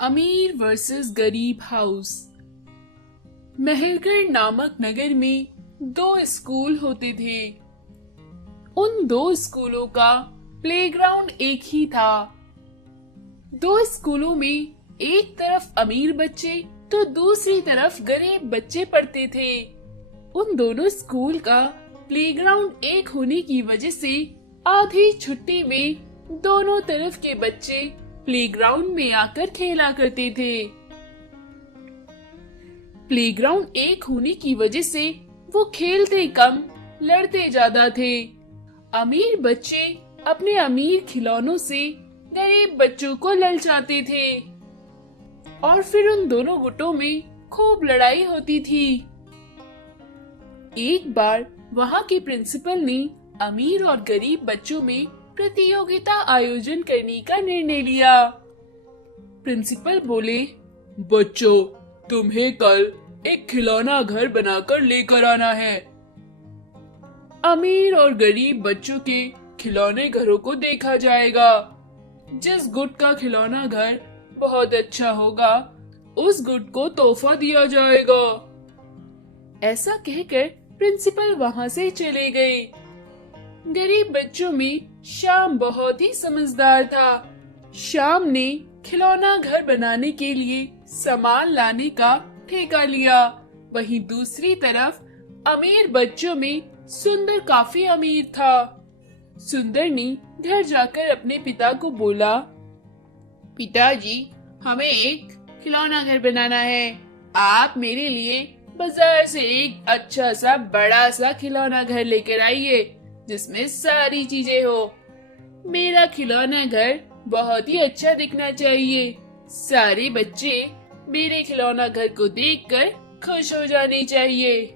अमीर वर्सेस गरीब हाउस। महलगढ़ नामक नगर में दो स्कूल होते थे। उन दो स्कूलों का प्लेग्राउंड एक ही था। दो स्कूलों में एक तरफ अमीर बच्चे तो दूसरी तरफ गरीब बच्चे पढ़ते थे। उन दोनों स्कूल का प्लेग्राउंड एक होने की वजह से आधी छुट्टी में दोनों तरफ के बच्चे प्लेग्राउंड में आकर खेला करते थे। प्लेग्राउंड एक होने की वजह से वो खेलते कम, लड़ते ज्यादा थे। अमीर बच्चे अपने अमीर खिलौनों से गरीब बच्चों को ललचाते थे और फिर उन दोनों गुटों में खूब लड़ाई होती थी। एक बार वहाँ के प्रिंसिपल ने अमीर और गरीब बच्चों में प्रतियोगिता आयोजन करने का निर्णय लिया। प्रिंसिपल बोले, बच्चों, तुम्हें कल एक खिलौना घर बनाकर लेकर आना है। अमीर और गरीब बच्चों के खिलौने घरों को देखा जाएगा। जिस गुट का खिलौना घर बहुत अच्छा होगा, उस गुट को तोहफा दिया जाएगा। ऐसा कहकर प्रिंसिपल वहाँ से चले गए। गरीब बच्चों में श्याम बहुत ही समझदार था। श्याम ने खिलौना घर बनाने के लिए सामान लाने का ठेका लिया। वहीं दूसरी तरफ अमीर बच्चों में सुंदर काफी अमीर था। सुंदर ने घर जाकर अपने पिता को बोला, पिताजी, हमें एक खिलौना घर बनाना है। आप मेरे लिए बाजार से एक अच्छा सा बड़ा सा खिलौना घर लेकर आइए, जिसमें सारी चीजें हो। मेरा खिलौना घर बहुत ही अच्छा दिखना चाहिए। सारे बच्चे मेरे खिलौना घर को देखकर खुश हो जाने चाहिए।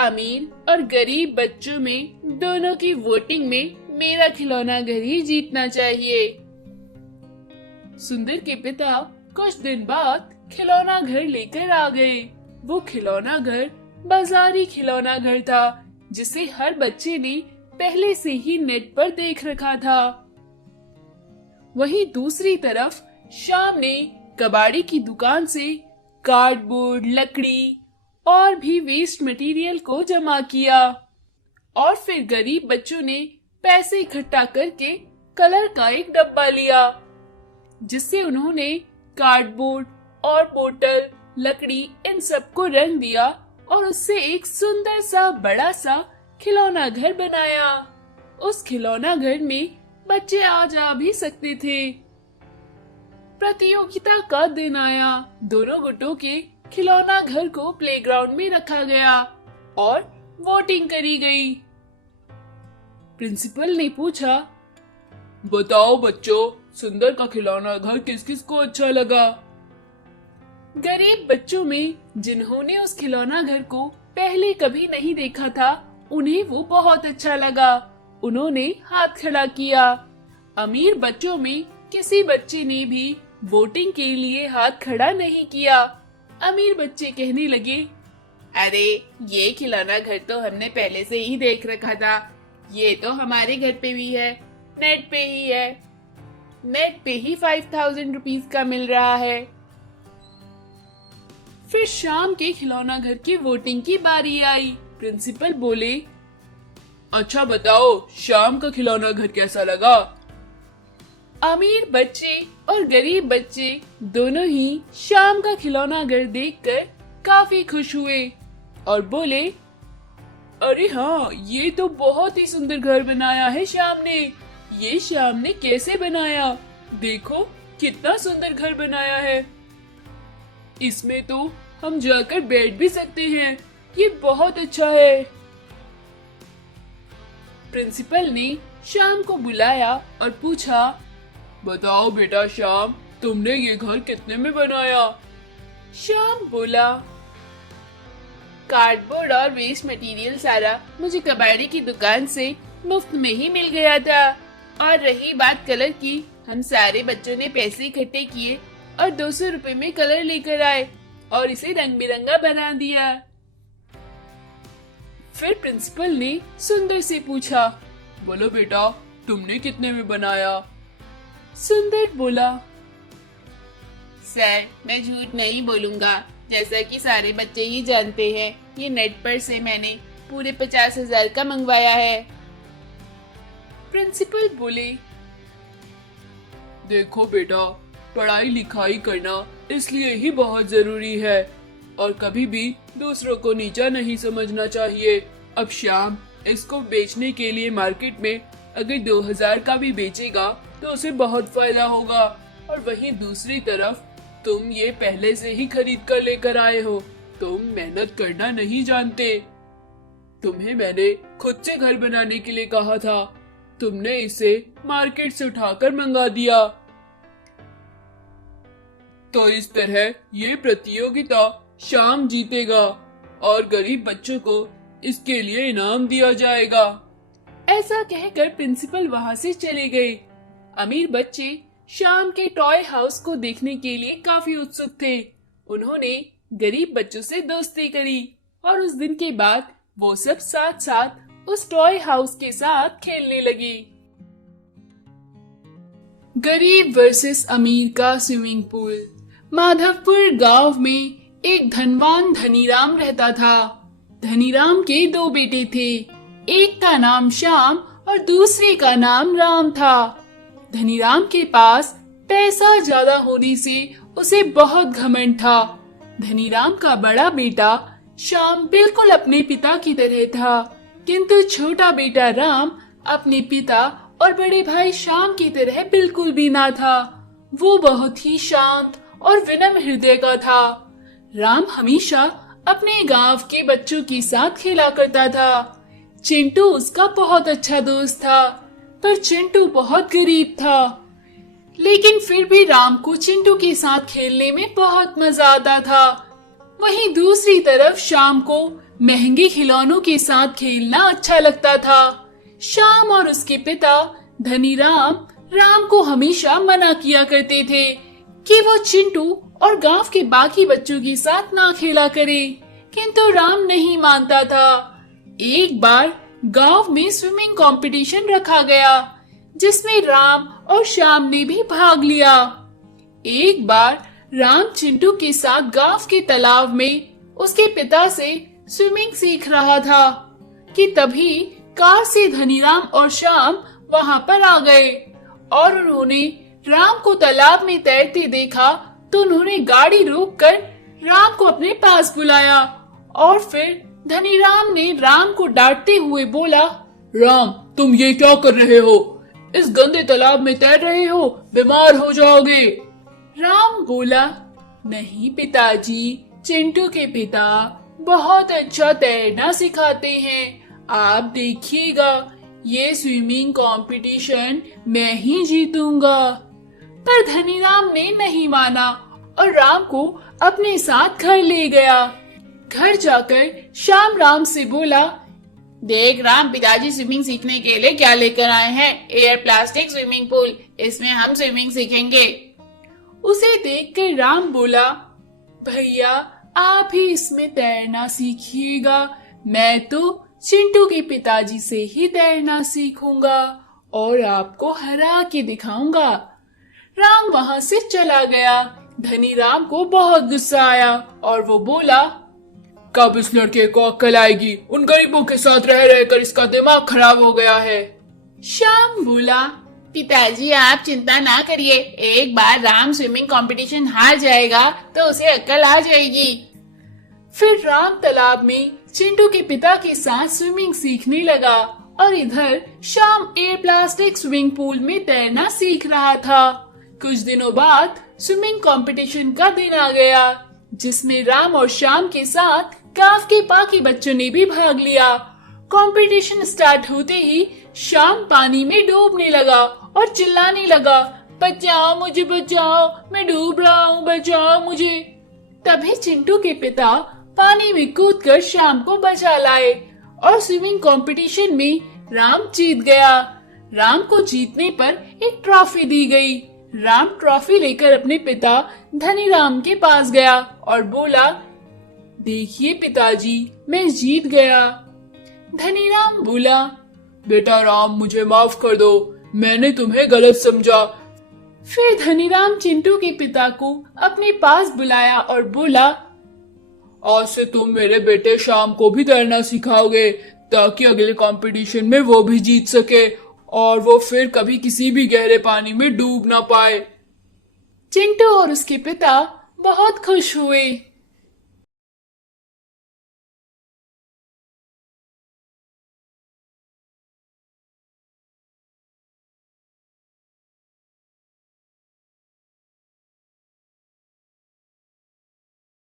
अमीर और गरीब बच्चों में दोनों की वोटिंग में मेरा खिलौना घर ही जीतना चाहिए। सुंदर के पिता कुछ दिन बाद खिलौना घर लेकर आ गए। वो खिलौना घर बाजारी खिलौना घर था, जिसे हर बच्चे ने पहले से ही नेट पर देख रखा था। वहीं दूसरी तरफ श्याम ने कबाड़ी की दुकान से कार्डबोर्ड, लकड़ी और भी वेस्ट मटेरियल को जमा किया और फिर गरीब बच्चों ने पैसे इकट्ठा करके कलर का एक डब्बा लिया, जिससे उन्होंने कार्डबोर्ड और बोतल, लकड़ी इन सबको रंग दिया और उससे एक सुंदर सा बड़ा सा खिलौना घर बनाया। उस खिलौना घर में बच्चे आ जा भी सकते थे। प्रतियोगिता का दिन आया। दोनों गुटों के खिलौना घर को प्लेग्राउंड में रखा गया और वोटिंग करी गई। प्रिंसिपल ने पूछा, बताओ बच्चों, सुंदर का खिलौना घर किस किस को अच्छा लगा? गरीब बच्चों में जिन्होंने उस खिलौना घर को पहले कभी नहीं देखा था, उन्हें वो बहुत अच्छा लगा। उन्होंने हाथ खड़ा किया। अमीर बच्चों में किसी बच्चे ने भी वोटिंग के लिए हाथ खड़ा नहीं किया। अमीर बच्चे कहने लगे, अरे ये खिलौना घर तो हमने पहले से ही देख रखा था। ये तो हमारे घर पे भी है, नेट पे ही है। नेट पे ही 5000 रुपीज का मिल रहा है। फिर शाम के खिलौना घर की वोटिंग की बारी आई। प्रिंसिपल बोले, अच्छा बताओ, शाम का खिलौना घर कैसा लगा? अमीर बच्चे और गरीब बच्चे दोनों ही शाम का खिलौना घर देखकर काफी खुश हुए और बोले, अरे हाँ, ये तो बहुत ही सुंदर घर बनाया है श्याम ने। ये श्याम ने कैसे बनाया? देखो कितना सुंदर घर बनाया है। इसमें तो हम जाकर बैठ भी सकते हैं। ये बहुत अच्छा है। प्रिंसिपल ने श्याम को बुलाया और पूछा, बताओ बेटा श्याम, तुमने ये घर कितने में बनाया? श्याम बोला, कार्डबोर्ड और वेस्ट मटेरियल सारा मुझे कबाड़ी की दुकान से मुफ्त में ही मिल गया था। और रही बात कलर की, हम सारे बच्चों ने पैसे इकट्ठे किए और 200 रुपए में कलर लेकर आए और इसे रंग बिरंगा बना दिया। फिर प्रिंसिपल ने सुंदर से पूछा, बोलो बेटा, तुमने कितने में बनाया? सुंदर बोला, सर, मैं झूठ नहीं बोलूंगा। जैसा कि सारे बच्चे ही जानते हैं, ये नेट पर से मैंने पूरे 50,000 का मंगवाया है। प्रिंसिपल बोले, देखो बेटा, पढ़ाई लिखाई करना इसलिए ही बहुत जरूरी है और कभी भी दूसरों को नीचा नहीं समझना चाहिए। अब श्याम इसको बेचने के लिए मार्केट में अगर 2000 का भी बेचेगा तो उसे बहुत फायदा होगा, और वहीं दूसरी तरफ तुम ये पहले से ही खरीद कर लेकर आए हो। तुम मेहनत करना नहीं जानते। तुम्हें मैंने खुद से घर बनाने के लिए कहा था, तुमने इसे मार्केट से उठाकर मंगा दिया। तो इस तरह ये प्रतियोगिता श्याम जीतेगा और गरीब बच्चों को इसके लिए इनाम दिया जाएगा। ऐसा कहकर प्रिंसिपल वहाँ से चले गए। अमीर बच्चे श्याम के टॉय हाउस को देखने के लिए काफी उत्सुक थे। उन्होंने गरीब बच्चों से दोस्ती करी और उस दिन के बाद वो सब साथ साथ उस टॉय हाउस के साथ खेलने लगे। गरीब वर्सेस अमीर का स्विमिंग पूल। माधवपुर गांव में एक धनवान धनीराम रहता था। धनीराम के 2 बेटे थे, एक का नाम श्याम और दूसरे का नाम राम था। धनीराम के पास पैसा ज्यादा होने से उसे बहुत घमंड था। धनीराम का बड़ा बेटा श्याम बिल्कुल अपने पिता की तरह था, किंतु छोटा बेटा राम अपने पिता और बड़े भाई श्याम की तरह बिल्कुल भी ना था। वो बहुत ही शांत और विनम्र हृदय का था। राम हमेशा अपने गांव के बच्चों के साथ खेला करता था। चिंटू उसका बहुत अच्छा दोस्त था, पर चिंटू बहुत गरीब था। लेकिन फिर भी राम को चिंटू के साथ खेलने में बहुत मजा आता था। वहीं दूसरी तरफ श्याम को महंगे खिलौनों के साथ खेलना अच्छा लगता था। श्याम और उसके पिता धनीराम राम को हमेशा मना किया करते थे कि वो चिंटू और गांव के बाकी बच्चों के साथ ना खेला करे, किंतु राम नहीं मानता था। एक बार गांव में स्विमिंग कंपटीशन रखा गया, जिसमें राम और श्याम ने भी भाग लिया। एक बार राम चिंटू के साथ गांव के तालाब में उसके पिता से स्विमिंग सीख रहा था कि तभी कार से धनीराम और श्याम वहां पर आ गए और उन्होंने राम को तालाब में तैरते देखा तो उन्होंने गाड़ी रोककर राम को अपने पास बुलाया और फिर धनीराम ने राम को डांटते हुए बोला, राम, तुम ये क्या कर रहे हो? इस गंदे तालाब में तैर रहे हो, बीमार हो जाओगे। राम बोला, नहीं पिताजी, चिंटू के पिता बहुत अच्छा तैरना सिखाते हैं। आप देखिएगा, ये स्विमिंग कंपटीशन मैं ही जीतूंगा। पर धनीराम ने नहीं माना और राम को अपने साथ घर ले गया। घर जाकर श्याम राम से बोला, देख राम, पिताजी स्विमिंग सीखने के लिए क्या लेकर आए हैं? एयर प्लास्टिक स्विमिंग पूल, इसमें हम स्विमिंग सीखेंगे। उसे देखकर राम बोला, भैया आप ही इसमें तैरना सीखिएगा, मैं तो चिंटू के पिताजी से ही तैरना सीखूंगा और आपको हरा के दिखाऊंगा। राम वहां से चला गया। धनीराम को बहुत गुस्सा आया और वो बोला, कब इस लड़के को अक्ल आएगी? उन गरीबों के साथ रह रहकर इसका दिमाग खराब हो गया है। श्याम बोला, पिताजी आप चिंता ना करिए, एक बार राम स्विमिंग कंपटीशन हार जाएगा तो उसे अक्ल आ जाएगी। फिर राम तालाब में चिंटू के पिता के साथ स्विमिंग सीखने लगा और इधर Shyam air plastic swimming pool में तैरना सीख रहा था। कुछ दिनों बाद स्विमिंग कंपटीशन का दिन आ गया, जिसमें राम और श्याम के साथ गांव के बाकी बच्चों ने भी भाग लिया। कंपटीशन स्टार्ट होते ही श्याम पानी में डूबने लगा और चिल्लाने लगा, बचाओ मुझे, बचाओ, मैं डूब रहा हूँ, बचाओ मुझे। तभी चिंटू के पिता पानी में कूदकर श्याम को बचा लाए और स्विमिंग कंपटीशन में राम जीत गया। राम को जीतने पर एक ट्रॉफी दी गई। राम ट्रॉफी लेकर अपने पिता धनीराम के पास गया और बोला, देखिए पिताजी, मैं जीत गया। धनीराम बोला, बेटा राम, मुझे माफ कर दो, मैंने तुम्हें गलत समझा। फिर धनीराम चिंटू के पिता को अपने पास बुलाया और बोला, आज से तुम मेरे बेटे शाम को भी तैरना सिखाओगे ताकि अगले कंपटीशन में वो भी जीत सके और वो फिर कभी किसी भी गहरे पानी में डूब ना पाए। चिंटू और उसके पिता बहुत खुश हुए।